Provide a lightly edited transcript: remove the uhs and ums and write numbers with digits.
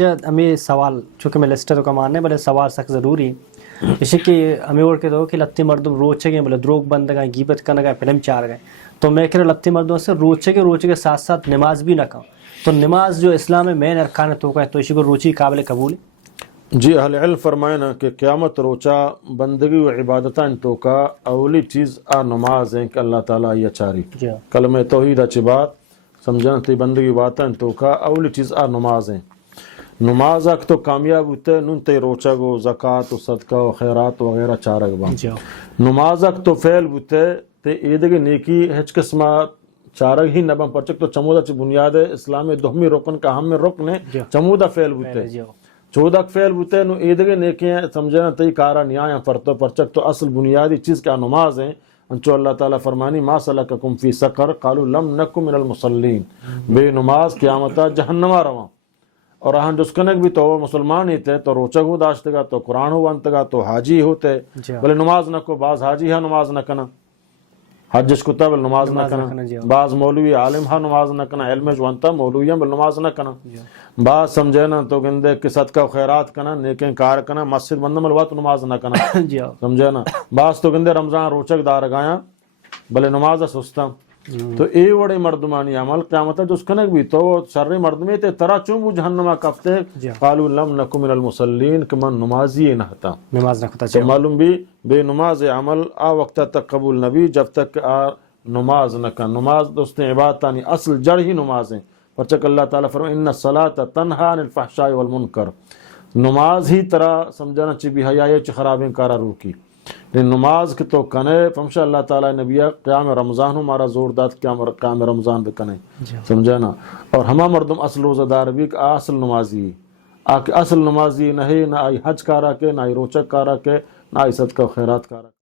وجہ ہمیں سوال چونکہ میں لسٹر کا ماننے بلے سوال سخت ضروری جیسے کہ ہمیں اور کے دو کہ لتی مردم روچے گئے بولے دروغ بند گئے گیبت کرنے گئے فلم چار گئے تو میں کہہ رہا لتی مردوں سے روچے کے ساتھ ساتھ نماز بھی نہ کہوں تو نماز جو اسلام میں مین ارکان تو ہے تو اسی کو روچی قابل قبول ہے؟ جی اہل علم فرمائے نا کہ قیامت روچا بندگی و عبادتاں تو کا اولی چیز آ نماز ہیں کہ اللہ تعالیٰ یہ چاری کلمہ توحید اچھی بات سمجھنا تی بندگی باتاں تو کا اولی چیز آ نماز ہیں نماز اک تو کامیاب ہوتے نون تے روچا گو زکاة و صدقہ و خیرات وغیرہ چارگ با نماز اک تو فعل ہوتے تے ایدگی نیکی ہچ قسمہ چارگ ہی نبم پرچک تو چمودہ چی بنیاد اسلام دہمی رکن کا ہم میں رکن چمودہ فعل ہوتے چودک فعل ہوتے نو ایدگی نیکی سمجھنا تی کارا نیایا فرطو پرچک تو اصل بنیادی چیز کیا نماز ہیں انچو اللہ تعالیٰ فرمانی ما سلککم فی سقر قالوا لم نکم من المصلین بے نماز قیامتا جہنمہ رواں اور ہاں جسکنک بھی تو مسلمان ہی تھے تو روچک ہو داشتے گا تو قرآن ہو بنتے گا تو حاجی ہوتے بلے نماز نہ کو بعض حاجی ہاں نماز نہ کنا حج جس کتا بل نماز نہ کنا بعض مولوی عالم ہاں نماز نہ کنا علم جوانتا مولویاں بل نماز نہ کنا بعض سمجھے نا تو گندے کہ صدقہ و خیرات کنا نیکیں کار کنا مسجد بندم الوقت نماز نہ کنا سمجھے نا بعض تو گندے رمضان روچک دار گایا بلے نماز سستا تو اے وڑے مردمانی عمل قیامت جس کنک بھی تو شر مردمی تے ترا چونبو جہنمہ کفتے قالوا لم نکم من المصلین کہ من نمازی نہ تھا نماز نہ تو معلوم بھی بے نماز عمل آ وقت تک قبول نبی جب تک نماز نہ کن نماز دوستیں عبادتانی اصل جڑ ہی نماز ہیں پرچک اللہ تعالیٰ فرمائے ان الصلاۃ تنہا عن الفحشاء والمنکر نماز ہی طرح سمجھنا چی بھی حیائی چی خرابیں کارا روکی نماز کے تو کنے فمشا اللہ تعالیٰ نبیہ قیام رمضان ہمارا زور داد قیام رمضان بھی کنے سمجھنا اور ہما مردم اصل روزہ دار بھی اصل نمازی اصل نمازی نہیں نہ آئی حج کارا کے نہ آئی روچک کارا کے نہ آئی صدقہ و خیرات کارا